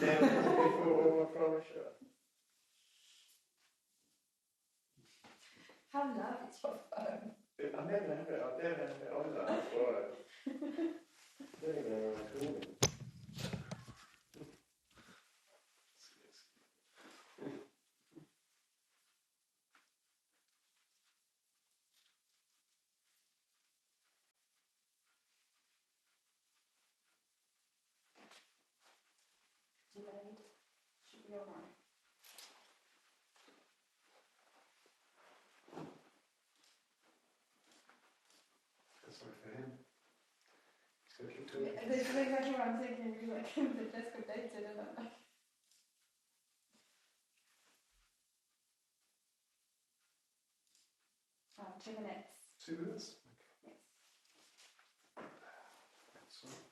Never before, I promise you. How loud is your phone? I never have it on that, that's why. I don't even know where I'm calling. Delayed. Should be alright. Sorry for him. He's going to keep talking. This is exactly what I'm thinking, because I came to the desk updated and I'm like... Oh, 2 minutes. 2 minutes? Yes. Excellent.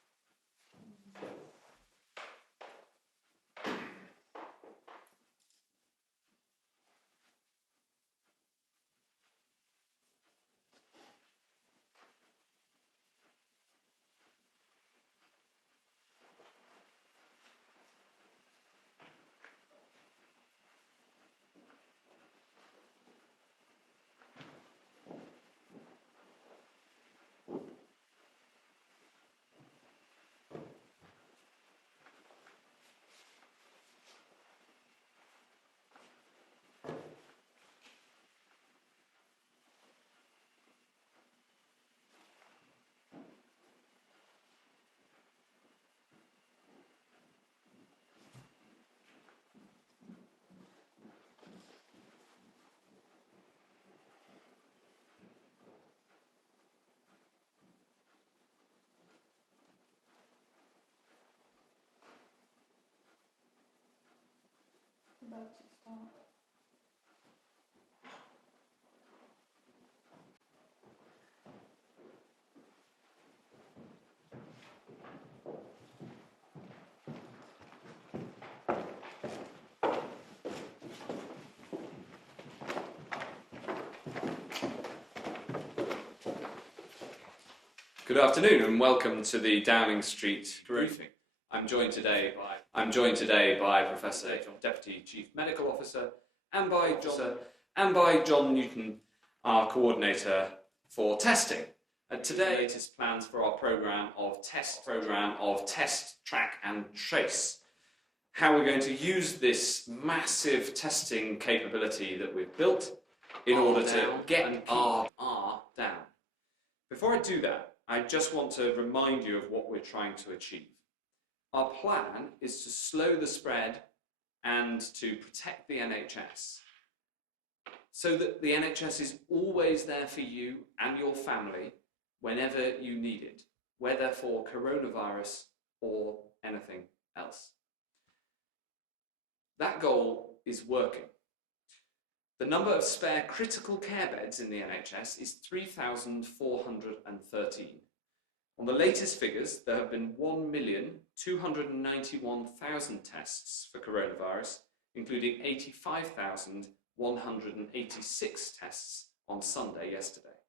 About to start. Good afternoon and welcome to the Downing Street briefing. I'm joined today by Professor John, Deputy Chief Medical Officer, and by John Newton, our coordinator for testing. Today, latest plans for our program of test, track and trace. How we're going to use this massive testing capability that we've built in order to get our R down. Before I do that, I just want to remind you of what we're trying to achieve. Our plan is to slow the spread and to protect the NHS so that the NHS is always there for you and your family whenever you need it, whether for coronavirus or anything else. That goal is working. The number of spare critical care beds in the NHS is 3,413. On the latest figures, there have been 1,291,000 tests for coronavirus, including 85,186 tests on Sunday yesterday.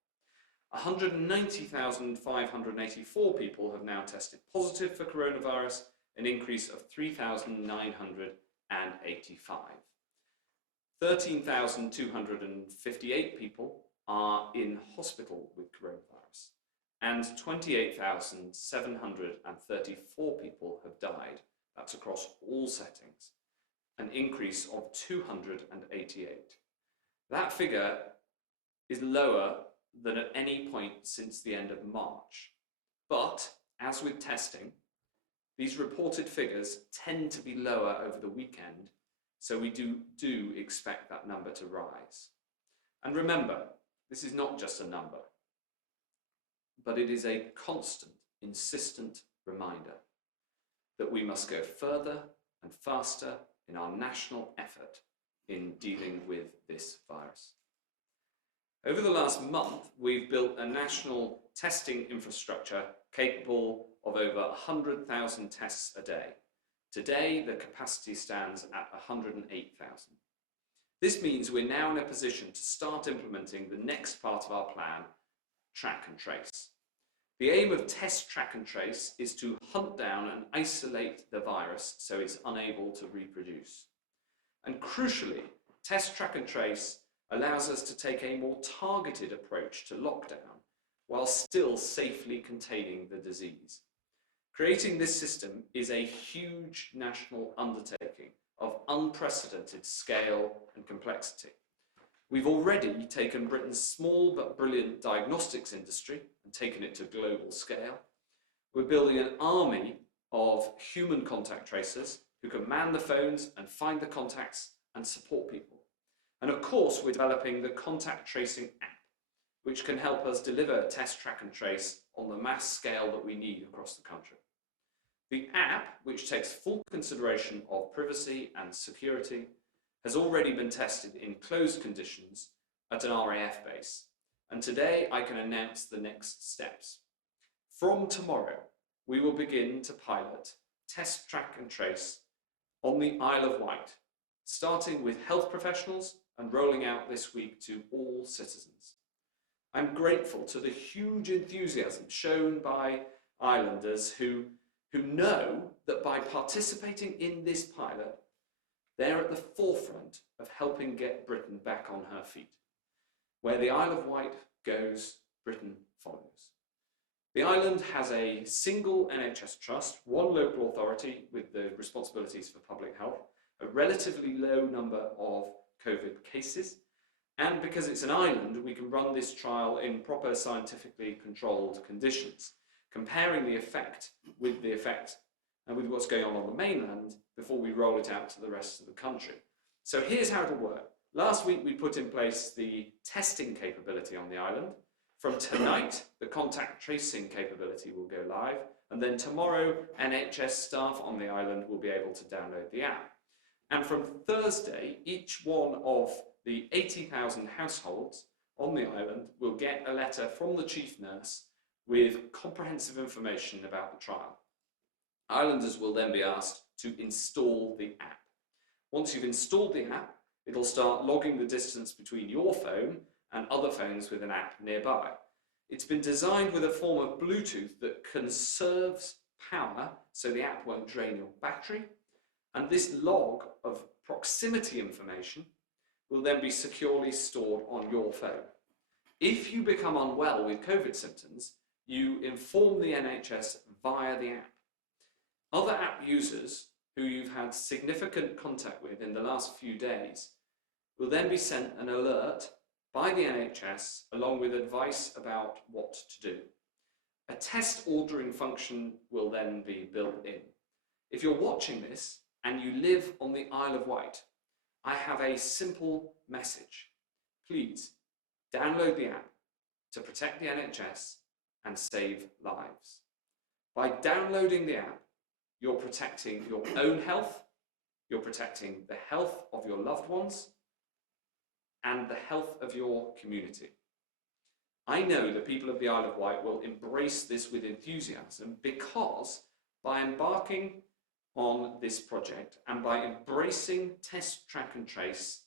190,584 people have now tested positive for coronavirus, an increase of 3,985. 13,258 people are in hospital with coronavirus, and 28,734 people have died. That's across all settings, an increase of 288. That figure is lower than at any point since the end of March. But, as with testing, these reported figures tend to be lower over the weekend, so we do expect that number to rise. And remember, this is not just a number, but it is a constant, insistent reminder that we must go further and faster in our national effort in dealing with this virus. Over the last month, we've built a national testing infrastructure capable of over 100,000 tests a day. Today, the capacity stands at 108,000. This means we're now in a position to start implementing the next part of our plan, track and trace. The aim of test, track and trace is to hunt down and isolate the virus so it's unable to reproduce. And crucially, test, track and trace allows us to take a more targeted approach to lockdown while still safely containing the disease. Creating this system is a huge national undertaking of unprecedented scale and complexity. We've already taken Britain's small but brilliant diagnostics industry and taken it to global scale. We're building an army of human contact tracers who can man the phones and find the contacts and support people. And of course, we're developing the contact tracing app, which can help us deliver test, track and trace on the mass scale that we need across the country. The app, which takes full consideration of privacy and security, has already been tested in closed conditions at an RAF base, and today I can announce the next steps. From tomorrow, we will begin to pilot test, track and trace on the Isle of Wight, starting with health professionals and rolling out this week to all citizens. I'm grateful to the huge enthusiasm shown by islanders who know that by participating in this pilot, they're at the forefront of helping get Britain back on her feet. Where the Isle of Wight goes, Britain follows. The island has a single NHS trust, one local authority with the responsibilities for public health, a relatively low number of COVID cases, and because it's an island, we can run this trial in proper scientifically controlled conditions, comparing the effect with and with what's going on the mainland before we roll it out to the rest of the country. So here's how it'll work. Last week we put in place the testing capability on the island. From tonight, the contact tracing capability will go live, and then tomorrow, NHS staff on the island will be able to download the app. And from Thursday, each one of the 80,000 households on the island will get a letter from the chief nurse with comprehensive information about the trial. Islanders will then be asked to install the app. Once you've installed the app, it'll start logging the distance between your phone and other phones with an app nearby. It's been designed with a form of Bluetooth that conserves power so the app won't drain your battery, and this log of proximity information will then be securely stored on your phone. If you become unwell with COVID symptoms, you inform the NHS via the app. Other app users who you've had significant contact with in the last few days will then be sent an alert by the NHS along with advice about what to do. A test ordering function will then be built in. If you're watching this and you live on the Isle of Wight, I have a simple message. Please download the app to protect the NHS and save lives. By downloading the app, you're protecting your own health, you're protecting the health of your loved ones, and the health of your community. I know the people of the Isle of Wight will embrace this with enthusiasm because by embarking on this project and by embracing test, track and trace,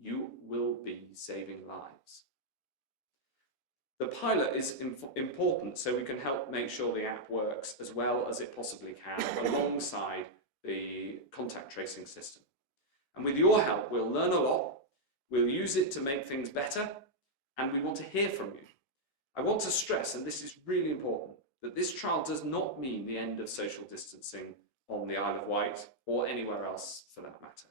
you will be saving lives. The pilot is important so we can help make sure the app works as well as it possibly can alongside the contact tracing system. And with your help, we'll learn a lot, we'll use it to make things better, and we want to hear from you. I want to stress, and this is really important, that this trial does not mean the end of social distancing on the Isle of Wight or anywhere else for that matter.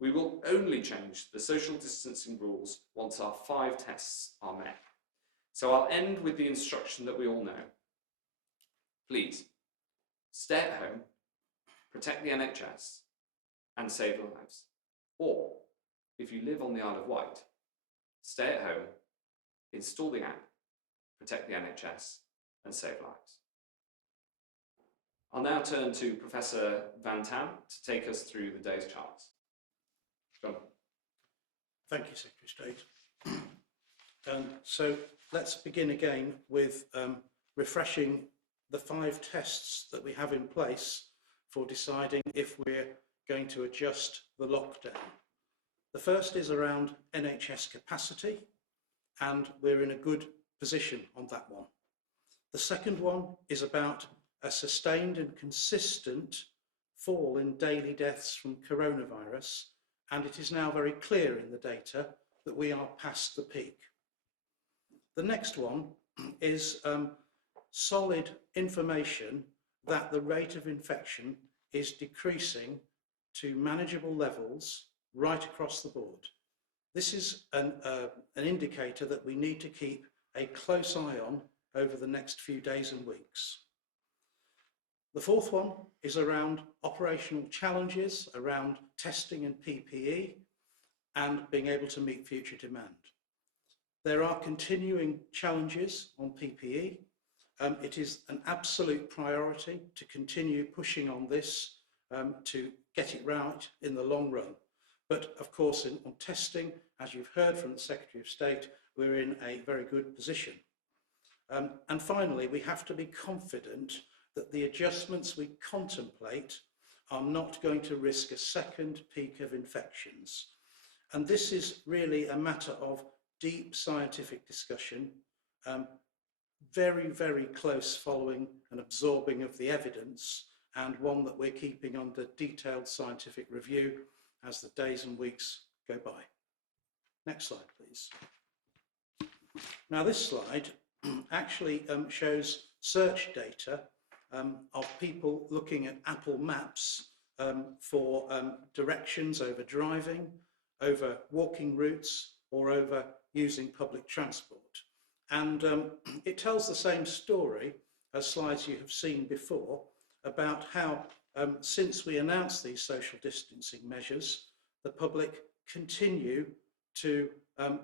We will only change the social distancing rules once our 5 tests are met. So I'll end with the instruction that we all know. Please, stay at home, protect the NHS, and save lives. Or, if you live on the Isle of Wight, stay at home, install the app, protect the NHS, and save lives. I'll now turn to Professor Van Tam to take us through the day's charts. John. Thank you, Secretary of State. So let's begin again with refreshing the 5 tests that we have in place for deciding if we're going to adjust the lockdown. The first is around NHS capacity, and we're in a good position on that one. The second one is about a sustained and consistent fall in daily deaths from coronavirus, and it is now very clear in the data that we are past the peak. The next one is solid information that the rate of infection is decreasing to manageable levels right across the board. This is an indicator that we need to keep a close eye on over the next few days and weeks. The fourth one is around operational challenges around testing and PPE and being able to meet future demand. There are continuing challenges on PPE. It is an absolute priority to continue pushing on this to get it right in the long run. But of course, on testing, as you've heard from the Secretary of State, we're in a very good position. And finally, we have to be confident that the adjustments we contemplate are not going to risk a second peak of infections. And this is really a matter of deep scientific discussion, very, very close following and absorbing of the evidence, and one that we're keeping under detailed scientific review as the days and weeks go by. Next slide, please. Now, this slide actually shows search data of people looking at Apple Maps for directions over driving, over walking routes, or over using public transport. And it tells the same story as slides you have seen before about how since we announced these social distancing measures, the public continue to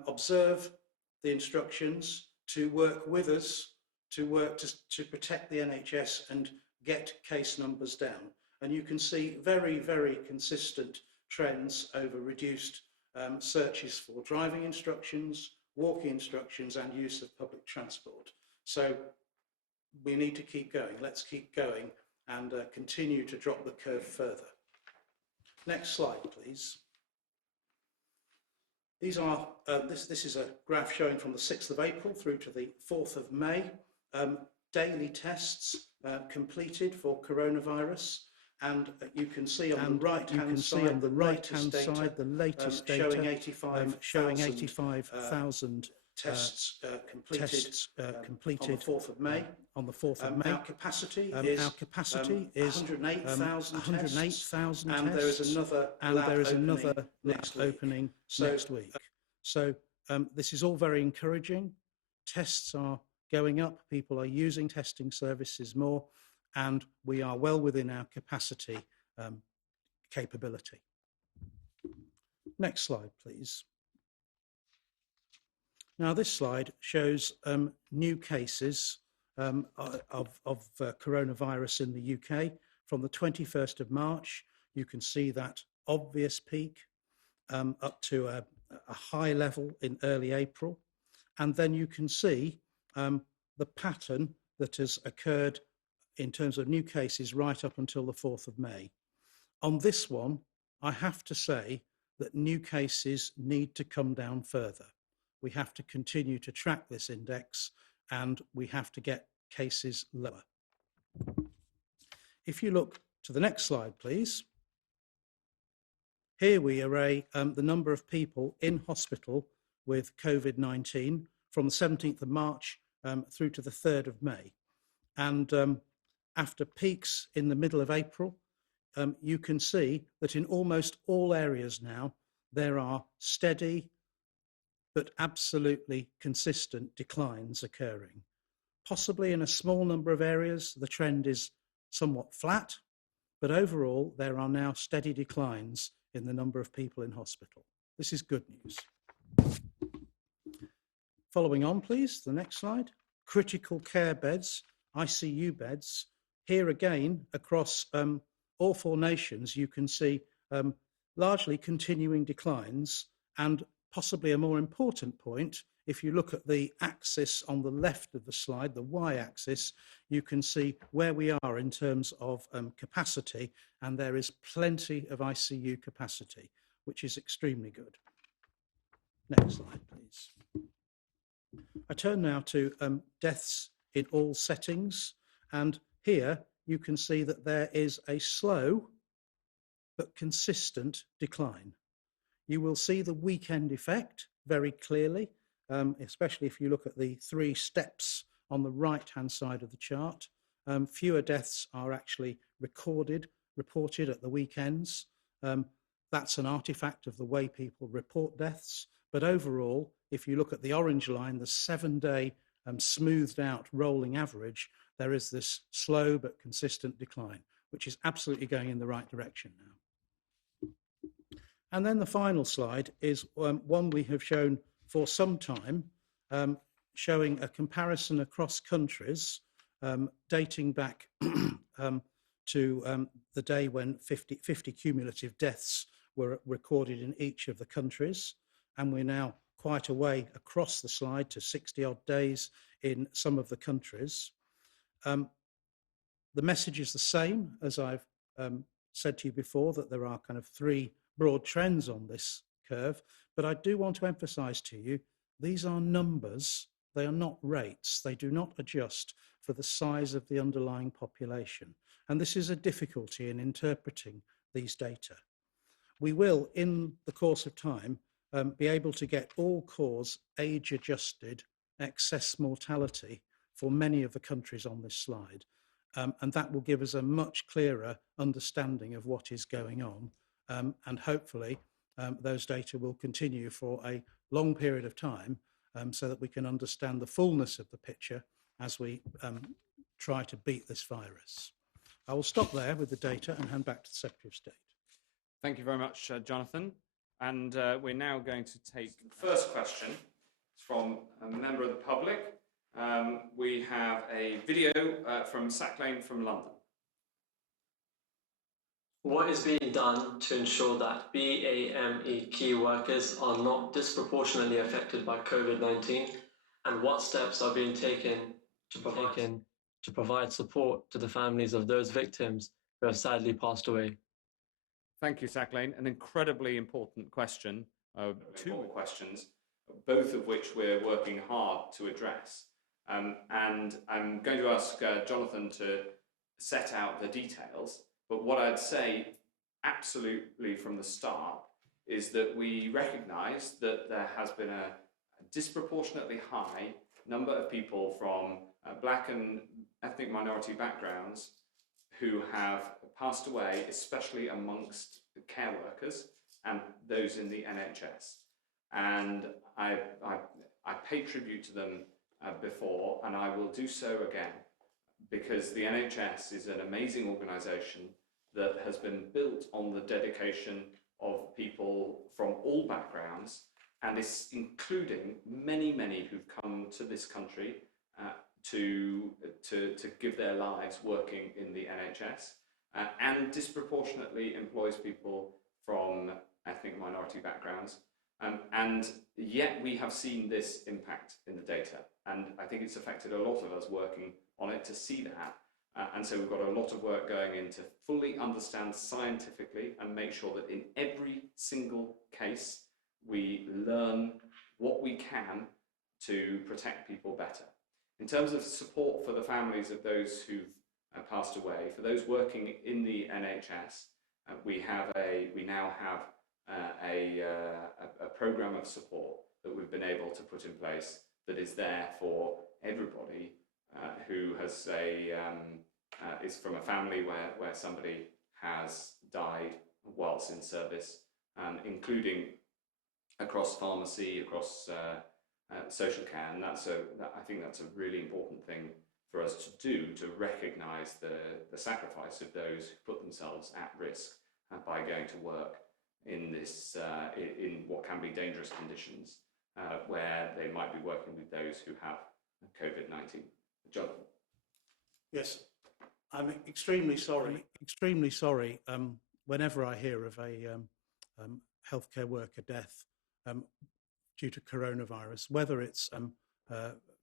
observe the instructions, to work with us, to work to protect the NHS and get case numbers down. And you can see very, very consistent trends over reduced searches for driving instructions, walking instructions, and use of public transport. So we need to keep going. Let's keep going and continue to drop the curve further. Next slide, please. These are, this is a graph showing from the 6th of April through to the 4th of May, daily tests completed for coronavirus. And you can see on the right-hand side the latest data showing 85,000 tests completed on the 4th of May. Our capacity is 108,000 and there is another lab opening next week. So this is all very encouraging. Tests are going up, people are using testing services more, and we are well within our capacity capability. Next slide, please. Now, this slide shows new cases of coronavirus in the UK. From the 21st of March, you can see that obvious peak up to a high level in early April. And then you can see the pattern that has occurred in terms of new cases right up until the 4th of May. On this one, I have to say that new cases need to come down further. We have to continue to track this index and we have to get cases lower. If you look to the next slide, please. Here we array the number of people in hospital with COVID-19 from the 17th of March through to the 3rd of May. And after peaks in the middle of April, you can see that in almost all areas now, there are steady but absolutely consistent declines occurring. Possibly in a small number of areas, the trend is somewhat flat, but overall, there are now steady declines in the number of people in hospital. This is good news. Following on, please, the next slide. Critical care beds, ICU beds. Here again, across all 4 nations, you can see largely continuing declines, and possibly a more important point, if you look at the axis on the left of the slide, the y-axis, you can see where we are in terms of capacity, and there is plenty of ICU capacity, which is extremely good. Next slide, please. I turn now to deaths in all settings. And here you can see that there is a slow but consistent decline. You will see the weekend effect very clearly, especially if you look at the 3 steps on the right-hand side of the chart. Fewer deaths are actually reported at the weekends. That's an artifact of the way people report deaths. But overall, if you look at the orange line, the 7-day smoothed out rolling average, there is this slow but consistent decline, which is absolutely going in the right direction now. And then the final slide is one we have shown for some time, showing a comparison across countries, dating back to the day when 50 cumulative deaths were recorded in each of the countries. And we're now quite a way across the slide to 60 odd days in some of the countries. The message is the same as I've said to you before, that there are kind of 3 broad trends on this curve, but I do want to emphasize to you, these are numbers, they are not rates. They do not adjust for the size of the underlying population. And this is a difficulty in interpreting these data. We will, in the course of time, be able to get all-cause, age-adjusted excess mortality for many of the countries on this slide. And that will give us a much clearer understanding of what is going on. And hopefully those data will continue for a long period of time so that we can understand the fullness of the picture as we try to beat this virus. I will stop there with the data and hand back to the Secretary of State. Thank you very much, Jonathan. And we're now going to take the first question from a member of the public. We have a video from Sack Lane from London. What is being done to ensure that BAME key workers are not disproportionately affected by COVID-19, and what steps are being taken to provide support to the families of those victims who have sadly passed away? Thank you, Sack Lane. An incredibly important question, 2 questions, both of which we're working hard to address. And I'm going to ask Jonathan to set out the details. But what I'd say absolutely from the start is that we recognise that there has been a disproportionately high number of people from black and ethnic minority backgrounds who have passed away, especially amongst the care workers and those in the NHS. And I paid tribute to them before, and I will do so again, because the NHS is an amazing organisation that has been built on the dedication of people from all backgrounds, and is including many who've come to this country to give their lives working in the NHS, and disproportionately employs people from ethnic minority backgrounds. And yet we have seen this impact in the data, and I think it's affected a lot of us working on it to see that. And so we've got a lot of work going in to fully understand scientifically and make sure that in every single case we learn what we can to protect people better. In terms of support for the families of those who've passed away, for those working in the NHS, we now have a programme of support that we've been able to put in place that is there for everybody who has is from a family where somebody has died whilst in service, including across pharmacy, across social care, and I think that's a really important thing for us to do, to recognise the sacrifice of those who put themselves at risk by going to work in this in what can be dangerous conditions, where they might be working with those who have COVID-19. Jonathan. Yes, I'm extremely sorry. Whenever I hear of a healthcare worker death due to coronavirus, whether it's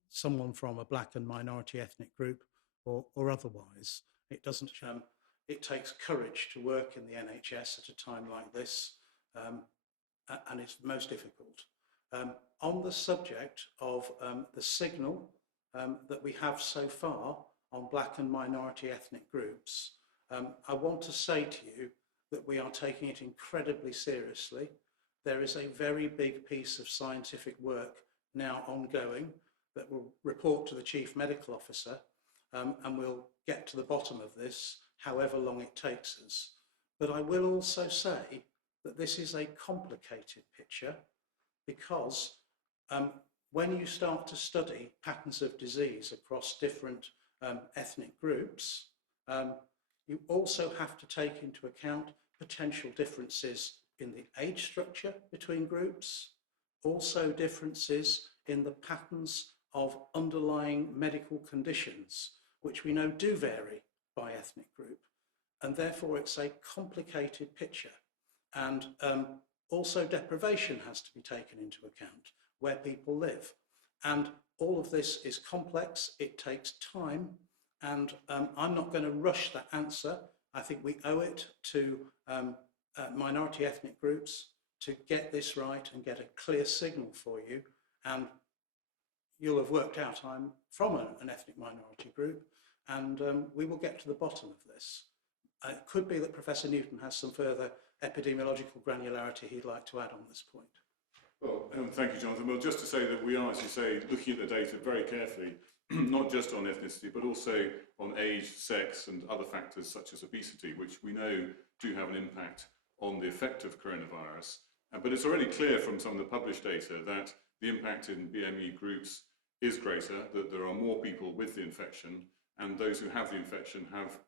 someone from a black and minority ethnic group or otherwise, it doesn't. It takes courage to work in the NHS at a time like this, and it's most difficult. On the subject of the signal that we have so far on black and minority ethnic groups. I want to say to you that we are taking it incredibly seriously. There is a very big piece of scientific work now ongoing that will report to the Chief Medical Officer, and we'll get to the bottom of this, however long it takes us. But I will also say that this is a complicated picture because when you start to study patterns of disease across different ethnic groups, you also have to take into account potential differences in the age structure between groups, also differences in the patterns of underlying medical conditions, which we know do vary by ethnic group. And therefore it's a complicated picture. And also deprivation has to be taken into account, where people live. And all of this is complex, it takes time, and I'm not going to rush that answer. I think we owe it to minority ethnic groups to get this right and get a clear signal for you. And you'll have worked out I'm from an ethnic minority group, and we will get to the bottom of this. It could be that Professor Newton has some further epidemiological granularity he'd like to add on this point. Well, thank you, Jonathan. Well, just to say that we are, as you say, looking at the data very carefully, not just on ethnicity, but also on age, sex, and other factors such as obesity, which we know do have an impact on the effect of coronavirus. But it's already clear from some of the published data that the impact in BME groups is greater, that there are more people with the infection, and those who have the infection have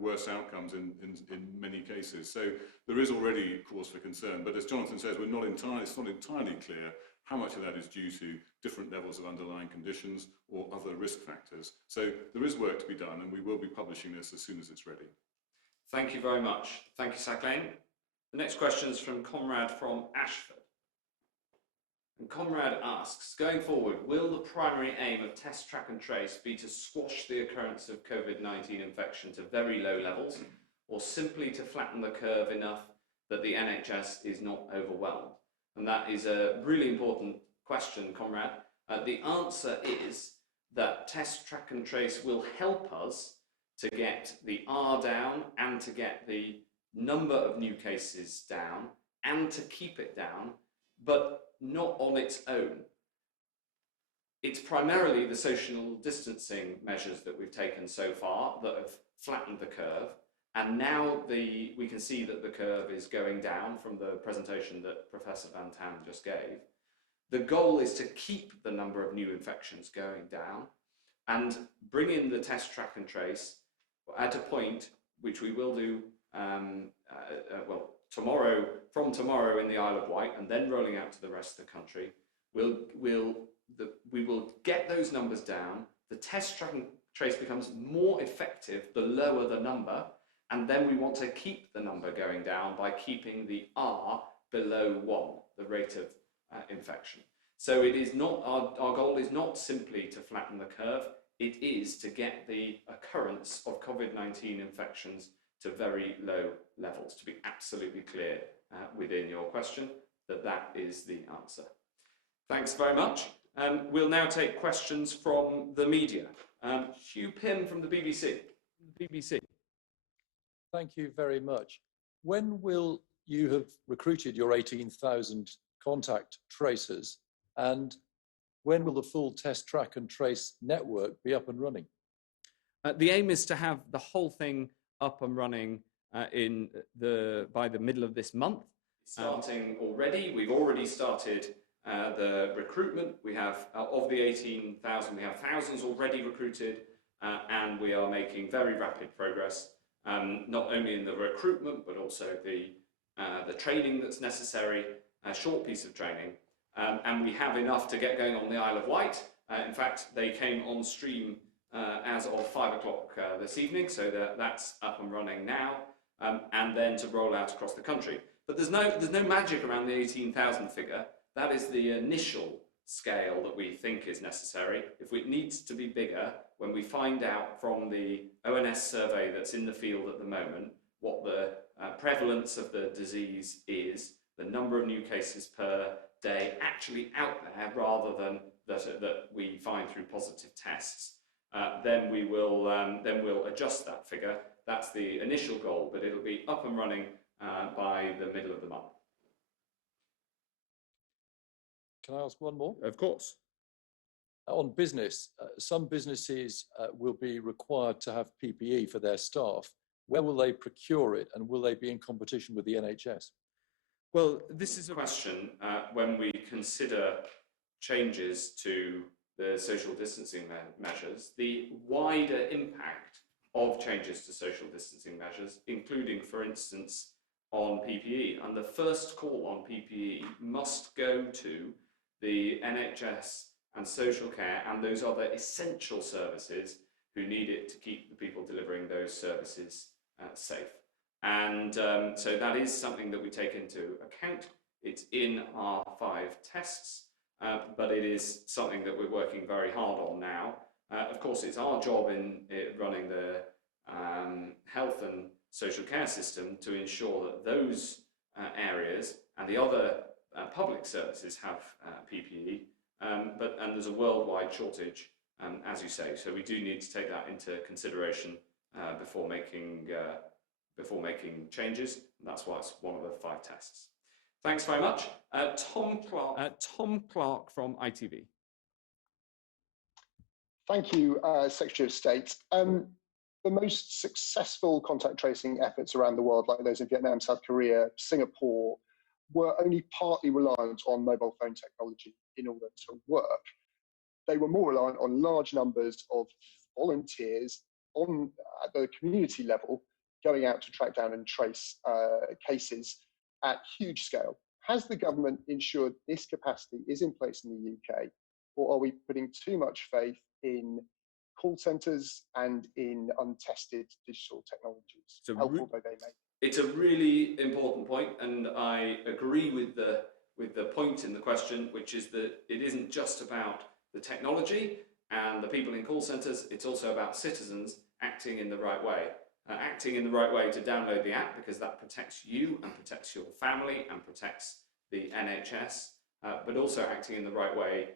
worse outcomes in many cases. So there is already cause for concern. But as Jonathan says, it's not entirely clear how much of that is due to different levels of underlying conditions or other risk factors. So there is work to be done, and we will be publishing this as soon as it's ready. Thank you very much. Thank you, Saqlain. The next question is from Conrad from Ashford. And Conrad asks, going forward, will the primary aim of test, track and trace be to squash the occurrence of COVID-19 infection to very low levels, or simply to flatten the curve enough that the NHS is not overwhelmed? And that is a really important question, Conrad. The answer is that test, track and trace will help us to get the R down and to get the number of new cases down and to keep it down, but not on its own. It's primarily the social distancing measures that we've taken so far that have flattened the curve, and now we can see that the curve is going down from the presentation that Professor Van Tan just gave. The goal is to keep the number of new infections going down and bring in the test, track and trace at a point which we will do from tomorrow in the Isle of Wight and then rolling out to the rest of the country. We will get those numbers down. The test, track and trace becomes more effective the lower the number, and then we want to keep the number going down by keeping the R below 1, the rate of infection. So it is not, our goal is not simply to flatten the curve, it is to get the occurrence of COVID-19 infections to very low levels, to be absolutely clear within your question that is the answer. Thanks very much. We'll now take questions from the media. Hugh Pym from the BBC. Thank you very much. When will you have recruited your 18,000 contact tracers, and when will the full test, track and trace network be up and running? The aim is to have the whole thing up and running by the middle of this month. Starting already, we've already started the recruitment. We have, of the 18,000, we have thousands already recruited, and we are making very rapid progress, not only in the recruitment, but also the training that's necessary, a short piece of training. And we have enough to get going on the Isle of Wight. In fact, they came on stream as of 5 o'clock this evening, so that's up and running now, and then to roll out across the country. But there's no magic around the 18,000 figure. That is the initial scale that we think is necessary. If it needs to be bigger, when we find out from the ONS survey that's in the field at the moment what the prevalence of the disease is, the number of new cases per day actually out there rather than that we find through positive tests, then we'll adjust that figure. That's the initial goal, but it'll be up and running by the middle of the month. Can I ask one more? Of course. On business, some businesses will be required to have PPE for their staff. Where will they procure it, and will they be in competition with the NHS? Well, this is a question when we consider changes to the social distancing measures, the wider impact of changes to social distancing measures, including, for instance, on PPE. And the first call on PPE must go to the NHS and social care and those other essential services who need it to keep the people delivering those services safe. And so that is something that we take into account. It's in our 5 tests, but it is something that we're working very hard on now. Of course, it's our job in running the health and social care system to ensure that those areas and the other public services have PPE, and there's a worldwide shortage, as you say, so we do need to take that into consideration before making changes, and that's why it's one of the 5 tests. Thanks very much. Tom Clark from ITV. Thank you, Secretary of State. The most successful contact tracing efforts around the world, like those in Vietnam, South Korea, Singapore, were only partly reliant on mobile phone technology in order to work. They were more reliant on large numbers of volunteers at the community level going out to track down and trace cases at huge scale. Has the government ensured this capacity is in place in the UK, or are we putting too much faith in call centres and in untested digital technologies, helpful though they may? It's a really important point, and I agree with the point in the question, which is that it isn't just about the technology and the people in call centres, it's also about citizens acting in the right way. Acting in the right way to download the app, because that protects you and protects your family and protects the NHS, but also acting in the right way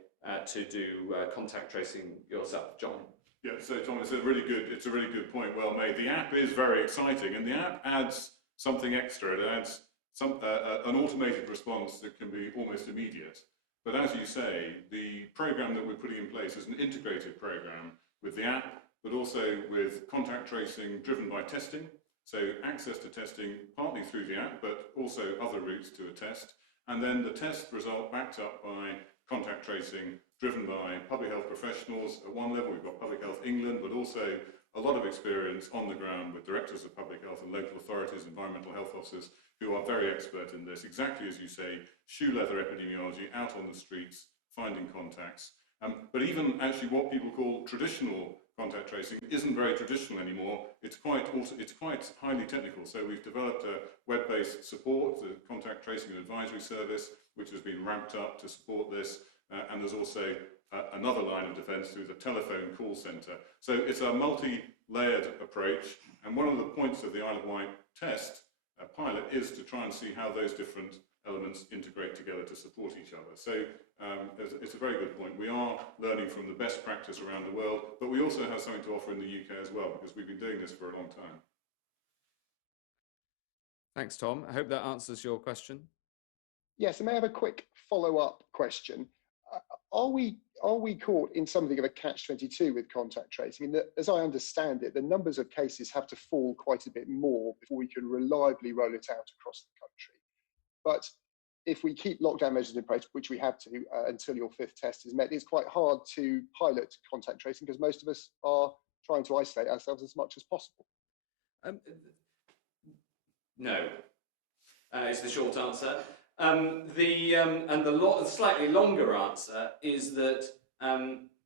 to do contact tracing yourself. John? Yeah, so Tom, it's a really good point, well made. The app is very exciting, and the app adds something extra. It adds an automated response that can be almost immediate. But as you say, the program that we're putting in place is an integrated program with the app, but also with contact tracing driven by testing. So access to testing partly through the app, but also other routes to a test. And then the test result backed up by contact tracing driven by public health professionals. At one level, we've got Public Health England, but also a lot of experience on the ground with directors of public health and local authorities, environmental health officers, who are very expert in this. Exactly as you say, shoe leather epidemiology, out on the streets, finding contacts. But even actually what people call traditional contact tracing isn't very traditional anymore. It's quite highly technical. So we've developed a web-based support, the contact tracing and advisory service, which has been ramped up to support this. And there's also another line of defence through the telephone call centre. So it's a multi-layered approach. And one of the points of the Isle of Wight test pilot is to try and see how those different elements integrate together to support each other. So it's a very good point. We are learning from the best practice around the world, but we also have something to offer in the UK as well, because we've been doing this for a long time. Thanks, Tom. I hope that answers your question. Yes, and may I have a quick follow-up question? Are we caught in something of a catch-22 with contact tracing? In that, as I understand it, the numbers of cases have to fall quite a bit more before we can reliably roll it out across the country. But if we keep lockdown measures in place, which we have to until your 5th test is met, it's quite hard to pilot contact tracing because most of us are trying to isolate ourselves as much as possible. No, is the short answer. The slightly longer answer is that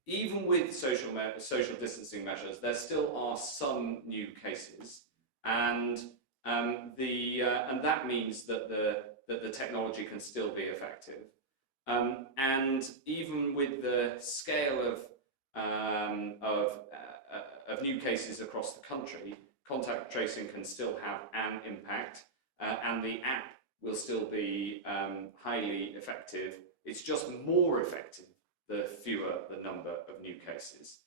even with social distancing measures, there still are some new cases, and that means that the technology can still be effective. And even with the scale of new cases across the country, contact tracing can still have an impact, and the app will still be highly effective. It's just more effective the fewer the number of new cases.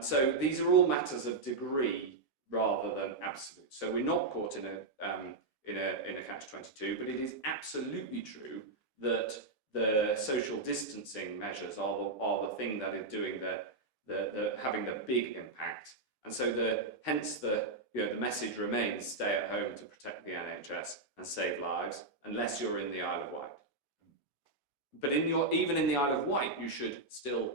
So these are all matters of degree rather than absolute. So we're not caught in a catch-22, but it is absolutely true that the social distancing measures are the thing that is doing having the big impact. And so hence the message remains: stay at home to protect the NHS and save lives, unless you're in the Isle of Wight. But even in the Isle of Wight, you should still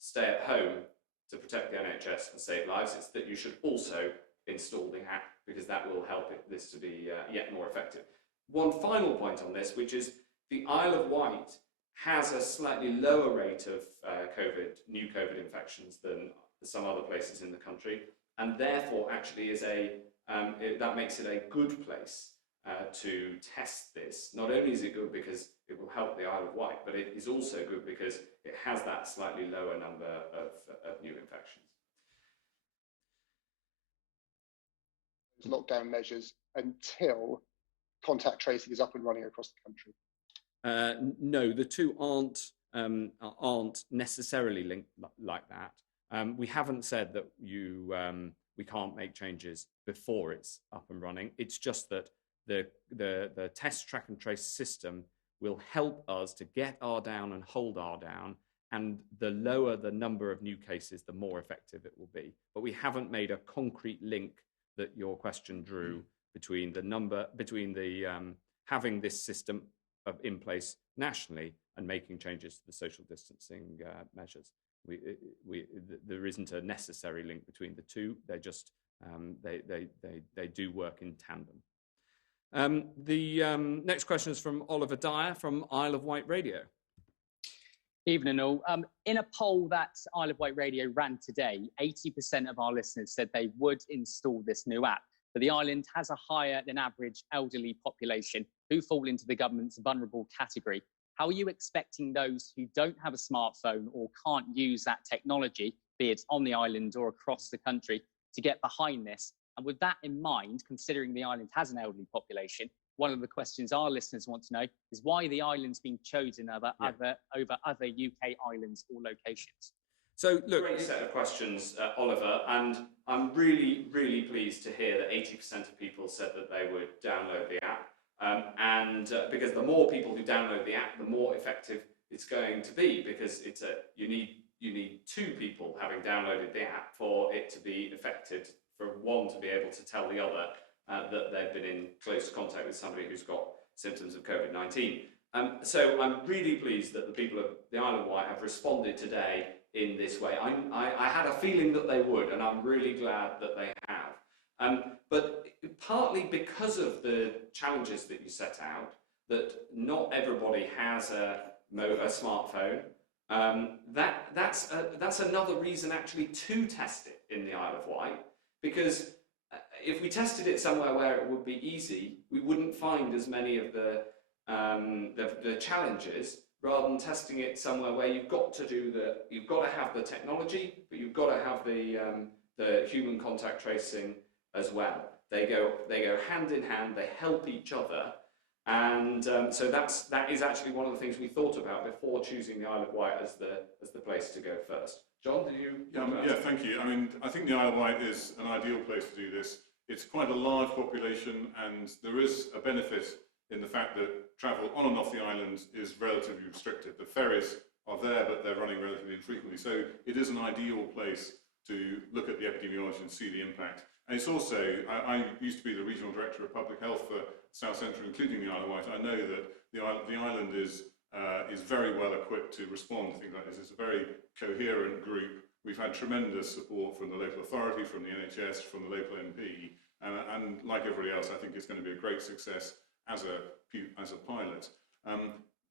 stay at home to protect the NHS and save lives. It's that you should also install the app, because that will help this to be yet more effective. One final point on this, which is the Isle of Wight has a slightly lower rate of new COVID infections than some other places in the country, and therefore actually that makes it a good place to test this. Not only is it good because it will help the Isle of Wight, but it is also good because it has that slightly lower number of new infections. Lockdown measures until contact tracing is up and running across the country? No, the two aren't necessarily linked like that. We haven't said that we can't make changes before it's up and running. It's just that the test, track and trace system will help us to get R down and hold R down, and the lower the number of new cases, the more effective it will be. But we haven't made a concrete link that your question drew between having this system in place nationally and making changes to the social distancing measures. There isn't a necessary link between the two. They're just they do work in tandem. The next question is from Oliver Dyer from Isle of Wight Radio. Evening all. In a poll that Isle of Wight Radio ran today, 80% of our listeners said they would install this new app. But the island has a higher than average elderly population who fall into the government's vulnerable category. How are you expecting those who don't have a smartphone or can't use that technology, be it on the island or across the country, to get behind this? And with that in mind, considering the island has an elderly population, one of the questions our listeners want to know is why the island's been chosen over other UK islands or locations. So, look, great set of questions, Oliver, and I'm really, really pleased to hear that 80% of people said that they would download the app, because the more people who download the app, the more effective it's going to be, because you need two people having downloaded the app for it to be effective, for one to be able to tell the other that they've been in close contact with somebody who's got symptoms of COVID-19. So I'm really pleased that the people of the Isle of Wight have responded today in this way. I had a feeling that they would, and I'm really glad that they have. But partly because of the challenges that you set out, that not everybody has a smartphone, that's another reason actually to test it in the Isle of Wight, because if we tested it somewhere where it would be easy, we wouldn't find as many of the challenges, rather than testing it somewhere where you've got to have the technology, but you've got to have the human contact tracing as well. They go hand in hand. They help each other, and so that is actually one of the things we thought about before choosing the Isle of Wight as the place to go first. John, did you? Yeah, thank you. I mean, I think the Isle of Wight is an ideal place to do this. It's quite a large population, and there is a benefit in the fact that travel on and off the island is relatively restricted. The ferries are there, but they're running relatively infrequently. So it is an ideal place to look at the epidemiology and see the impact. And it's also, I used to be the Regional Director of Public Health for South Central, including the Isle of Wight. I know that the island is very well equipped to respond to things like this. It's a very coherent group. We've had tremendous support from the local authority, from the NHS, from the local MP, and like everybody else, I think it's going to be a great success as a pilot.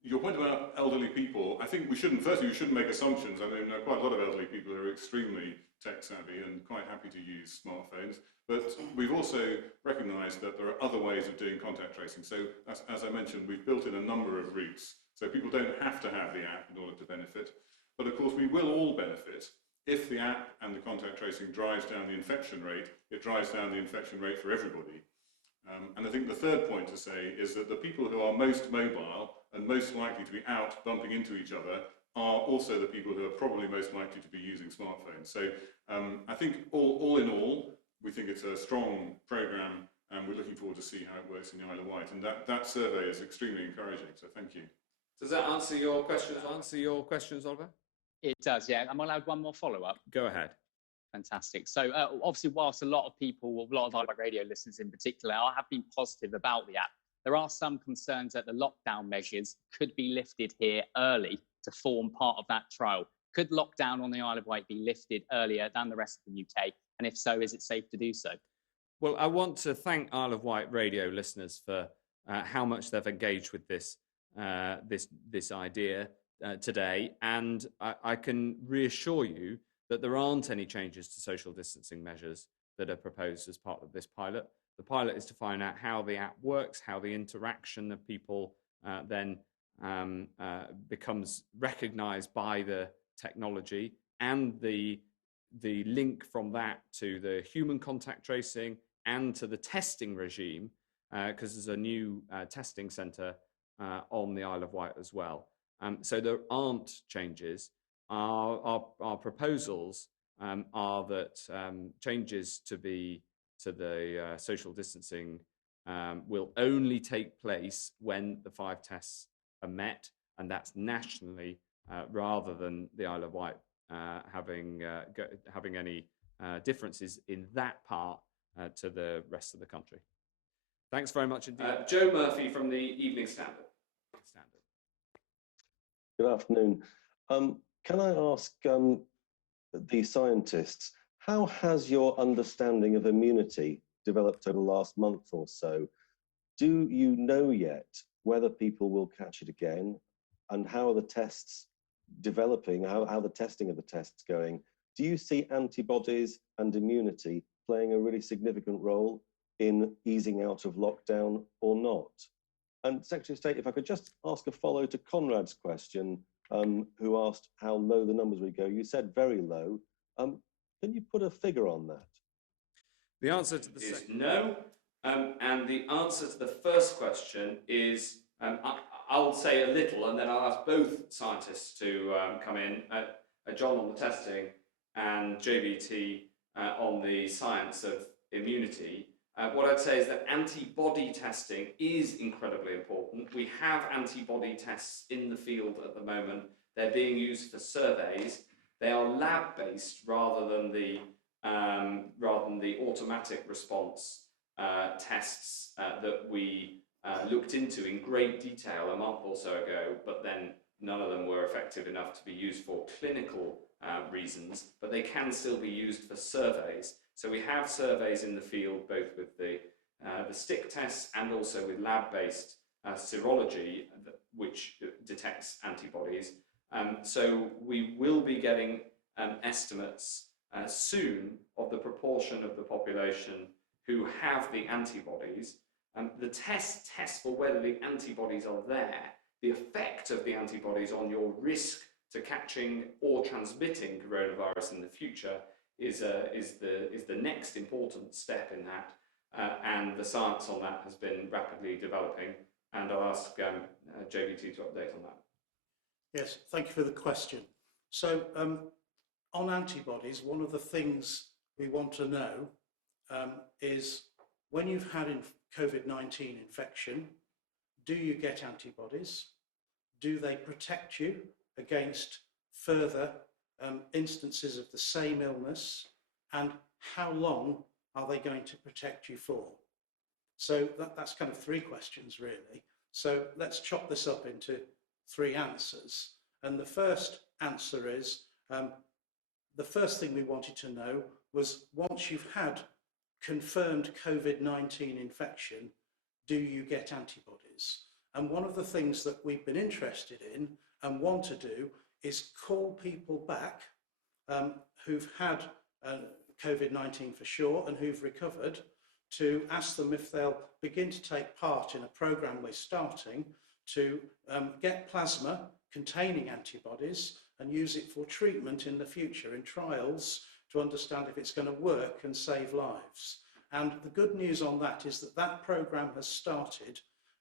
Your point about elderly people, I think we shouldn't make assumptions. I know quite a lot of elderly people who are extremely tech savvy and quite happy to use smartphones, but we've also recognised that there are other ways of doing contact tracing. So as I mentioned, we've built in a number of routes, so people don't have to have the app in order to benefit. But of course, we will all benefit if the app and the contact tracing drives down the infection rate. It drives down the infection rate for everybody. And I think the third point to say is that the people who are most mobile and most likely to be out bumping into each other are also the people who are probably most likely to be using smartphones. So I think all in all, we think it's a strong programme, and we're looking forward to see how it works in the Isle of Wight. And that survey is extremely encouraging, so thank you. Does that answer your questions, Oliver? It does, yeah. Am I allowed one more follow-up? Go ahead. Fantastic. So obviously, whilst a lot of people, a lot of Isle of Wight radio listeners in particular, have been positive about the app, there are some concerns that the lockdown measures could be lifted here early to form part of that trial. Could lockdown on the Isle of Wight be lifted earlier than the rest of the UK? And if so, is it safe to do so? Well, I want to thank Isle of Wight radio listeners for how much they've engaged with this idea today, and I can reassure you that there aren't any changes to social distancing measures that are proposed as part of this pilot. The pilot is to find out how the app works, how the interaction of people then becomes recognised by the technology, and the link from that to the human contact tracing and to the testing regime, because there's a new testing centre on the Isle of Wight as well. So there aren't changes. Our proposals are that changes to the social distancing will only take place when the 5 tests are met, and that's nationally rather than the Isle of Wight having any differences in that part to the rest of the country. Thanks very much indeed. Joe Murphy from the Evening Standard. Good afternoon. Can I ask the scientists, how has your understanding of immunity developed over the last month or so? Do you know yet whether people will catch it again, and how are the tests developing, how the testing of the tests going? Do you see antibodies and immunity playing a really significant role in easing out of lockdown or not? And Secretary of State, if I could just ask a follow to Conrad's question, who asked how low the numbers would go. You said very low. Can you put a figure on that? The answer to the is no. And the answer to the first question is, I'll say a little, and then I'll ask both scientists to come in, John on the testing and JBT on the science of immunity. What I'd say is that antibody testing is incredibly important. We have antibody tests in the field at the moment. They're being used for surveys. They are lab-based rather than the automatic response tests that we looked into in great detail a month or so ago, but then none of them were effective enough to be used for clinical reasons, but they can still be used for surveys. So we have surveys in the field, both with the stick tests and also with lab-based serology, which detects antibodies. So we will be getting estimates soon of the proportion of the population who have the antibodies. The test for whether the antibodies are there. The effect of the antibodies on your risk to catching or transmitting coronavirus in the future is the next important step in that, and the science on that has been rapidly developing, and I'll ask JBT to update on that. Yes, thank you for the question. So on antibodies, one of the things we want to know is when you've had COVID-19 infection, do you get antibodies? Do they protect you against further instances of the same illness, and how long are they going to protect you for? So that's kind of 3 questions really. So let's chop this up into 3 answers. And the first answer is, the first thing we wanted to know was, once you've had confirmed COVID-19 infection, do you get antibodies? And one of the things that we've been interested in and want to do is call people back who've had COVID-19 for sure and who've recovered, to ask them if they'll begin to take part in a programme we're starting to get plasma containing antibodies and use it for treatment in the future in trials to understand if it's going to work and save lives. And the good news on that is that that programme has started,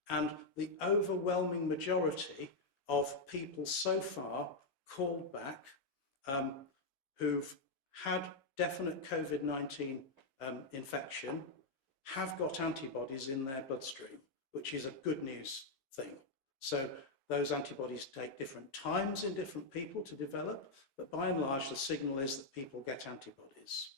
and the overwhelming majority of people so far called back, who've had definite COVID-19 infection, have got antibodies in their bloodstream, which is a good news thing. So those antibodies take different times in different people to develop, but by and large, the signal is that people get antibodies.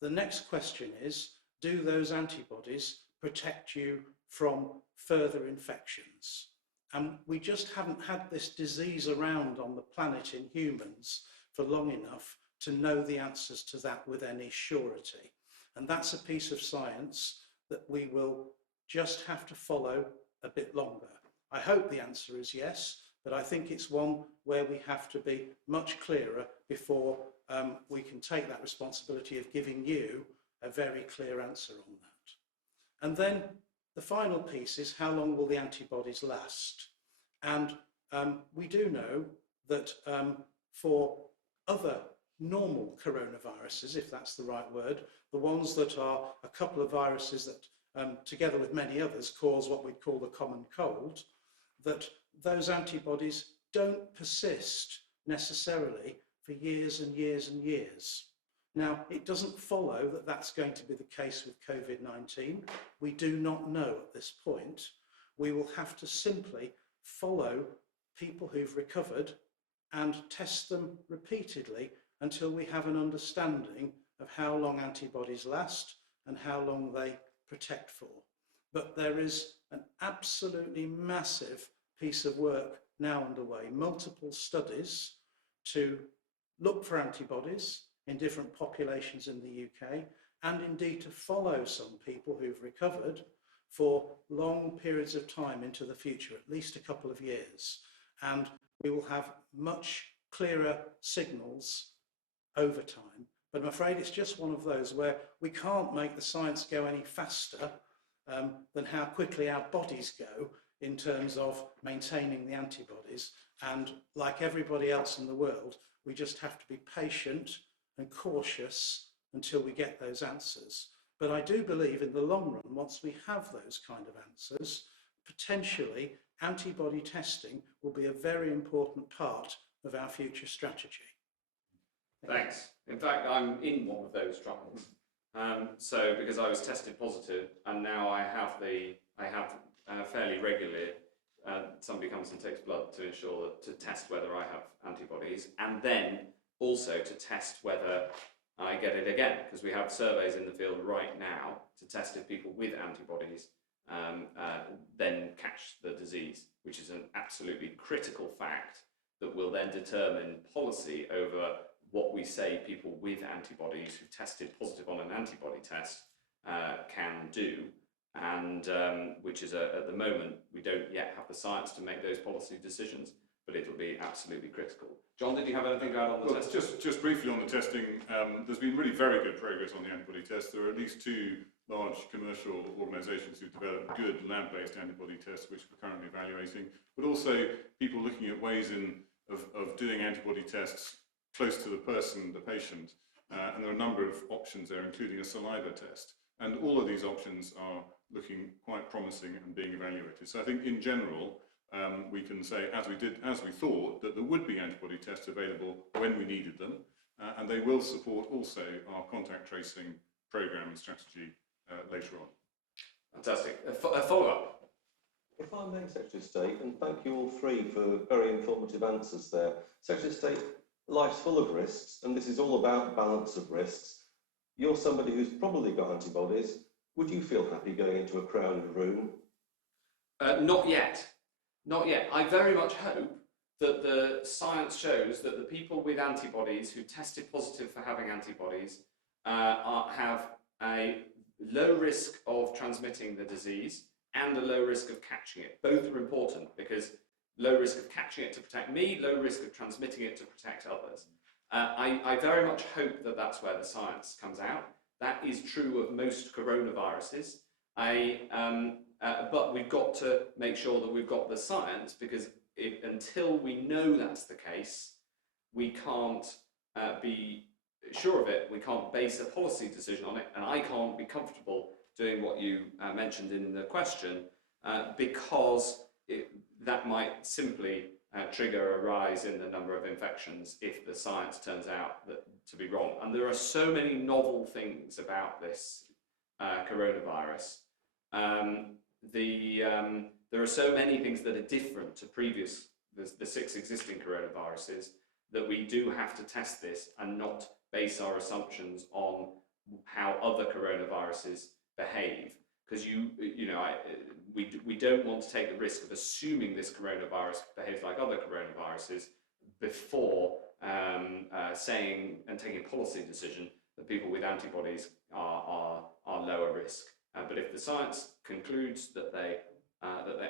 The next question is, do those antibodies protect you from further infections? And we just haven't had this disease around on the planet in humans for long enough to know the answers to that with any surety. And that's a piece of science that we will just have to follow a bit longer. I hope the answer is yes, but I think it's one where we have to be much clearer before we can take that responsibility of giving you a very clear answer on that. And then the final piece is, how long will the antibodies last? And we do know that for other normal coronaviruses, if that's the right word, the ones that are a couple of viruses that together with many others cause what we'd call the common cold, that those antibodies don't persist necessarily for years and years and years. Now, it doesn't follow that that's going to be the case with COVID-19. We do not know at this point. We will have to simply follow people who've recovered and test them repeatedly until we have an understanding of how long antibodies last and how long they protect for. But there is an absolutely massive piece of work now underway, multiple studies to look for antibodies in different populations in the UK, and indeed to follow some people who've recovered for long periods of time into the future, at least a couple of years. And we will have much clearer signals over time. But I'm afraid it's just one of those where we can't make the science go any faster than how quickly our bodies go in terms of maintaining the antibodies. And like everybody else in the world, we just have to be patient and cautious until we get those answers. But I do believe in the long run, once we have those kind of answers, potentially antibody testing will be a very important part of our future strategy. Thanks. In fact, I'm in one of those trials. So because I was tested positive, and now I have fairly regularly, somebody comes and takes blood to ensure that, to test whether I have antibodies, and then also to test whether I get it again, because we have surveys in the field right now to test if people with antibodies then catch the disease, which is an absolutely critical fact that will then determine policy over what we say people with antibodies who tested positive on an antibody test can do, and which is at the moment we don't yet have the science to make those policy decisions, but it'll be absolutely critical. John, did you have anything to add on the test? Just briefly on the testing, there's been really very good progress on the antibody test. There are at least 2 large commercial organisations who've developed good lab-based antibody tests, which we're currently evaluating, but also people looking at ways of doing antibody tests close to the person, the patient, and there are a number of options there, including a saliva test. And all of these options are looking quite promising and being evaluated. So I think in general, we can say, as we thought, that there would be antibody tests available when we needed them, and they will support also our contact tracing programme and strategy later on. Fantastic. A follow-up. If I may, Secretary of State, and thank you all 3 for very informative answers there. Secretary of State, life's full of risks, and this is all about balance of risks. You're somebody who's probably got antibodies. Would you feel happy going into a crowded room? Not yet. Not yet. I very much hope that the science shows that the people with antibodies who tested positive for having antibodies have a low risk of transmitting the disease and a low risk of catching it. Both are important, because low risk of catching it to protect me, low risk of transmitting it to protect others. I very much hope that that's where the science comes out. That is true of most coronaviruses. But we've got to make sure that we've got the science, because until we know that's the case, we can't be sure of it. We can't base a policy decision on it, and I can't be comfortable doing what you mentioned in the question, because that might simply trigger a rise in the number of infections if the science turns out to be wrong. And there are so many novel things about this coronavirus. There are so many things that are different to the 6 existing coronaviruses that we do have to test this and not base our assumptions on how other coronaviruses behave. Because we don't want to take the risk of assuming this coronavirus behaves like other coronaviruses before saying and taking a policy decision that people with antibodies are lower risk. But if the science concludes that they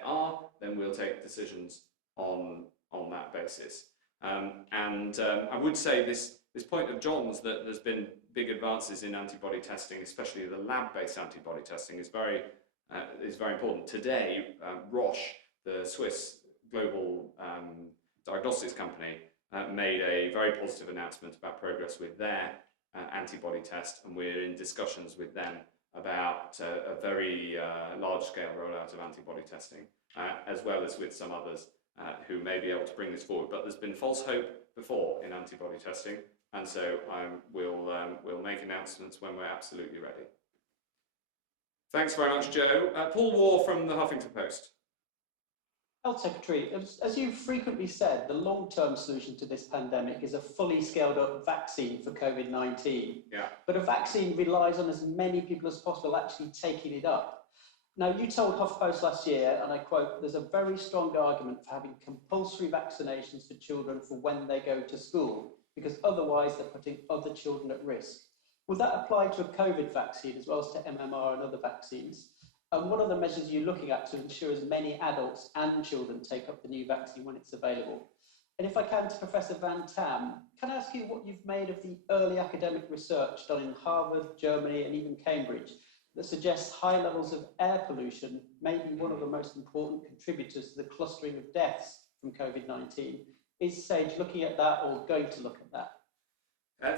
are, then we'll take decisions on that basis. I would say this point of John's, that there's been big advances in antibody testing, especially the lab-based antibody testing, is very important. Today, Roche, the Swiss global diagnostics company, made a very positive announcement about progress with their antibody test, and we're in discussions with them about a very large-scale rollout of antibody testing, as well as with some others who may be able to bring this forward. But there's been false hope before in antibody testing, and so we'll make announcements when we're absolutely ready. Thanks very much, Joe. Paul Waugh from the Huffington Post. Health Secretary, as you've frequently said, the long-term solution to this pandemic is a fully scaled-up vaccine for COVID-19. Yeah. But a vaccine relies on as many people as possible actually taking it up. Now, you told HuffPost last year, and I quote, "There's a very strong argument for having compulsory vaccinations for children for when they go to school, because otherwise they're putting other children at risk." Would that apply to a COVID vaccine as well as to MMR and other vaccines? And what other measures are you looking at to ensure as many adults and children take up the new vaccine when it's available? And if I can, to Professor Van Tam, can I ask you what you've made of the early academic research done in Harvard, Germany, and even Cambridge that suggests high levels of air pollution may be one of the most important contributors to the clustering of deaths from COVID-19? Is SAGE looking at that or going to look at that?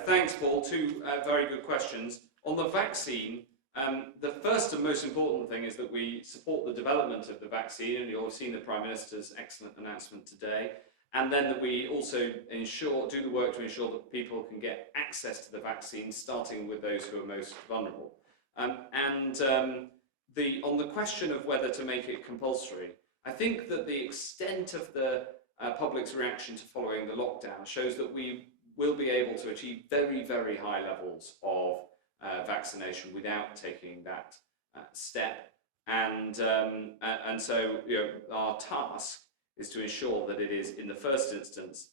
Thanks, Paul. Two very good questions. On the vaccine, the first and most important thing is that we support the development of the vaccine, and you'll have seen the Prime Minister's excellent announcement today, and then that we also do the work to ensure that people can get access to the vaccine, starting with those who are most vulnerable. On the question of whether to make it compulsory, I think that the extent of the public's reaction to following the lockdown shows that we will be able to achieve very, very high levels of vaccination without taking that step. And so our task is to ensure that it is, in the first instance,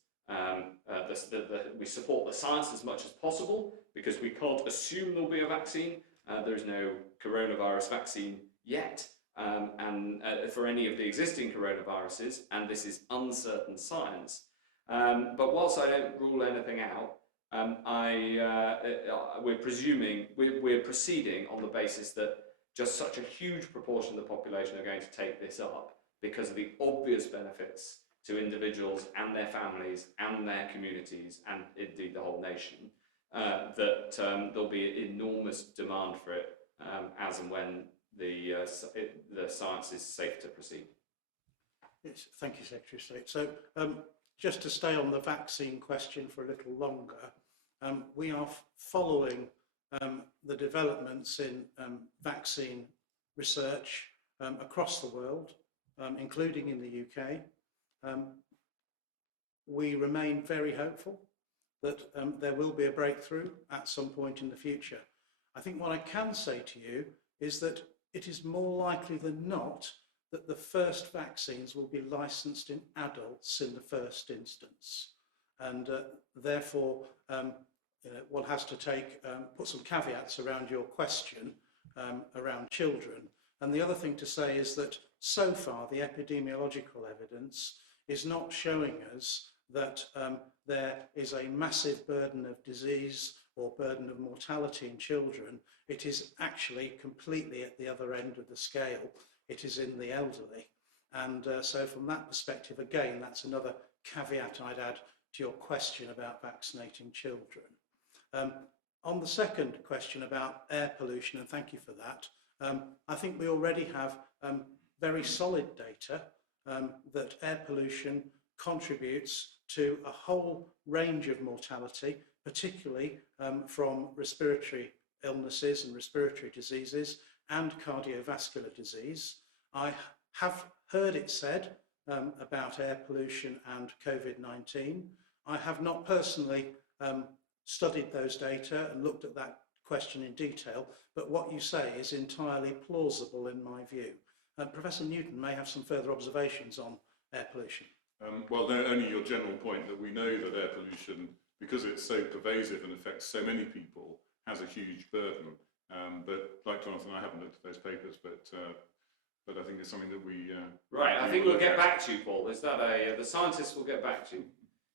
we support the science as much as possible, because we can't assume there'll be a vaccine. There is no coronavirus vaccine yet, and for any of the existing coronaviruses, and this is uncertain science. But whilst I don't rule anything out, we're proceeding on the basis that just such a huge proportion of the population are going to take this up because of the obvious benefits to individuals and their families and their communities and indeed the whole nation, that there'll be enormous demand for it as and when the science is safe to proceed. Yes, thank you, Secretary of State. So just to stay on the vaccine question for a little longer, we are following the developments in vaccine research across the world, including in the UK. We remain very hopeful that there will be a breakthrough at some point in the future. I think what I can say to you is that it is more likely than not that the first vaccines will be licensed in adults in the first instance. And therefore, one has to put some caveats around your question around children. And the other thing to say is that so far the epidemiological evidence is not showing us that there is a massive burden of disease or burden of mortality in children. It is actually completely at the other end of the scale. It is in the elderly. And so from that perspective, again, that's another caveat I'd add to your question about vaccinating children. On the second question about air pollution, and thank you for that, I think we already have very solid data that air pollution contributes to a whole range of mortality, particularly from respiratory illnesses and respiratory diseases and cardiovascular disease. I have heard it said about air pollution and COVID-19. I have not personally studied those data and looked at that question in detail, but what you say is entirely plausible in my view. Professor Newton may have some further observations on air pollution. Well, no, only your general point that we know that air pollution, because it's so pervasive and affects so many people, has a huge burden. But like Jonathan, I haven't looked at those papers, but I think it's something that we... right, I think we'll get back to you, Paul. Is that the scientists will get back to you?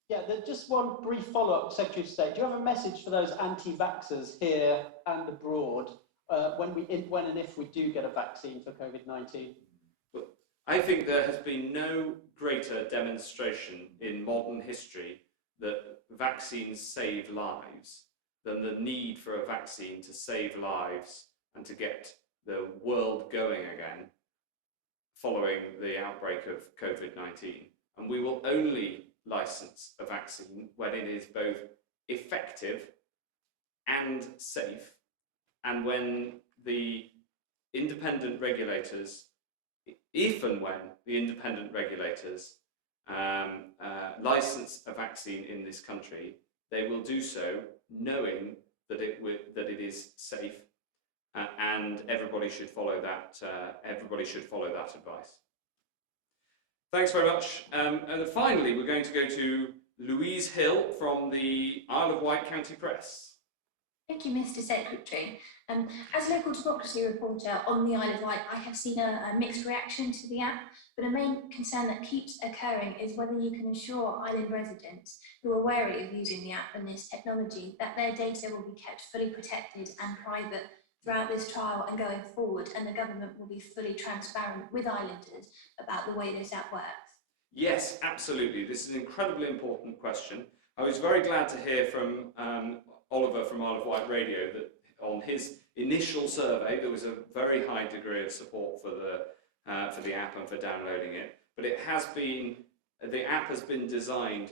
Yeah, just one brief follow-up, Secretary of State. Do you have a message for those anti-vaxxers here and abroad when and if we do get a vaccine for COVID-19? I think there has been no greater demonstration in modern history that vaccines save lives than the need for a vaccine to save lives and to get the world going again following the outbreak of COVID-19. And we will only license a vaccine when it is both effective and safe, and when the independent regulators, if and when the independent regulators license a vaccine in this country, they will do so knowing that it is safe, and everybody should follow that. Everybody should follow that advice. Thanks very much. And finally, we're going to go to Louise Hill from the Isle of Wight County Press. Thank you, Mr. Secretary. As a local democracy reporter on the Isle of Wight, I have seen a mixed reaction to the app, but a main concern that keeps occurring is whether you can assure island residents who are wary of using the app and this technology that their data will be kept fully protected and private throughout this trial and going forward, and the government will be fully transparent with islanders about the way this app works. Yes, absolutely. This is an incredibly important question. I was very glad to hear from Oliver from Isle of Wight Radio that on his initial survey there was a very high degree of support for the app and for downloading it. But the app has been designed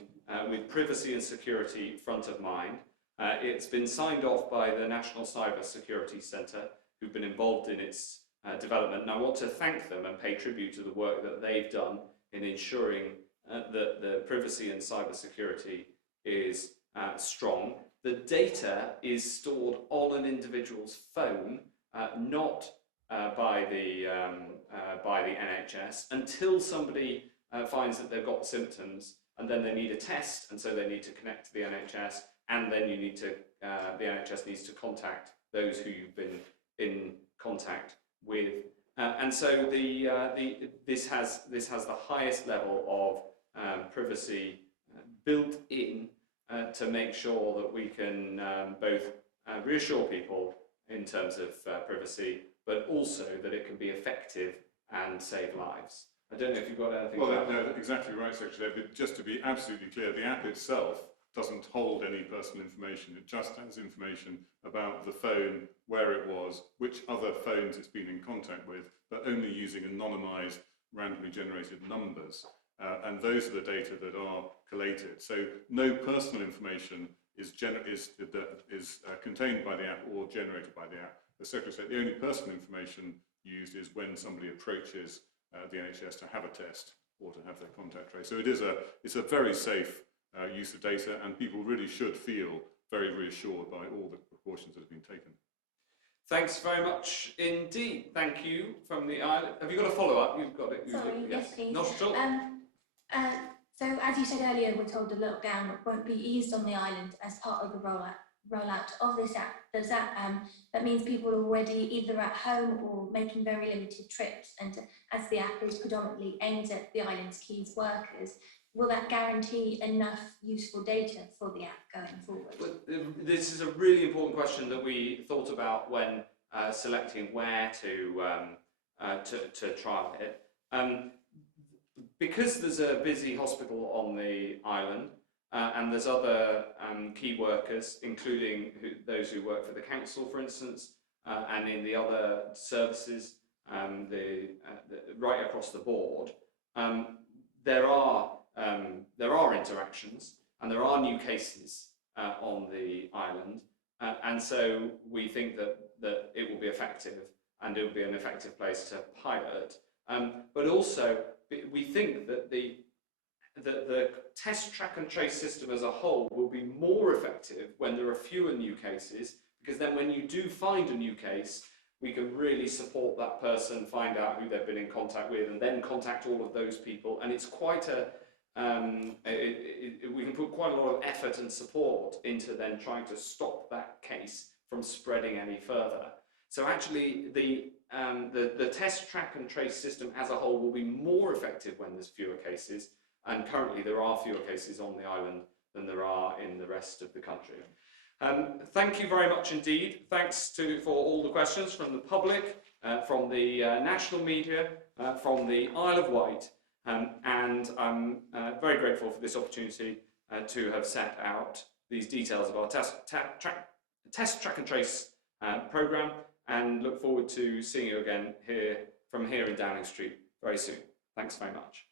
with privacy and security front of mind. It's been signed off by the National Cyber Security Centre, who've been involved in its development. And I want to thank them and pay tribute to the work that they've done in ensuring that the privacy and cyber security is strong. The data is stored on an individual's phone, not by the NHS, until somebody finds that they've got symptoms, and then they need a test, and so they need to connect to the NHS, and then the NHS needs to contact those who you've been in contact with, and so this has the highest level of privacy built in to make sure that we can both reassure people in terms of privacy, but also that it can be effective and save lives. I don't know if you've got anything. Well, no, exactly right, Secretary. But just to be absolutely clear, the app itself doesn't hold any personal information. It just has information about the phone, where it was, which other phones it's been in contact with, but only using anonymised, randomly generated numbers. And those are the data that are collated. So no personal information is contained by the app or generated by the app. As Secretary said, the only personal information used is when somebody approaches the NHS to have a test or to have their contact traced. So it's a very safe use of data, and people really should feel very reassured by all the precautions that have been taken. Thanks very much indeed. Thank you from the island. Have you got a follow-up? You've got it. Sorry, yes, please. Not at all. So as you said earlier, we're told the lockdown won't be eased on the island as part of the rollout of this app. Does that means people are already either at home or making very limited trips, and as the app is predominantly aimed at the island's key workers, will that guarantee enough useful data for the app going forward? Well, this is a really important question that we thought about when selecting where to trial it. Because there's a busy hospital on the island, and there's other key workers, including those who work for the council, for instance, and in the other services, right across the board, there are there are interactions and there are new cases on the island, and so we think that it will be effective and it will be an effective place to pilot. But also, we think that the test, track and trace system as a whole will be more effective when there are fewer new cases, because then when you do find a new case, we can really support that person, find out who they've been in contact with, and then contact all of those people. And it's quite we can put quite a lot of effort and support into then trying to stop that case from spreading any further. So actually, the test, track and trace system as a whole will be more effective when there's fewer cases, and currently there are fewer cases on the island than there are in the rest of the country. Thank you very much indeed. Thanks for all the questions from the public, from the national media, from the Isle of Wight, and I'm very grateful for this opportunity to have set out these details of our test, track and trace programme, and look forward to seeing you again from here in Downing Street very soon. Thanks very much.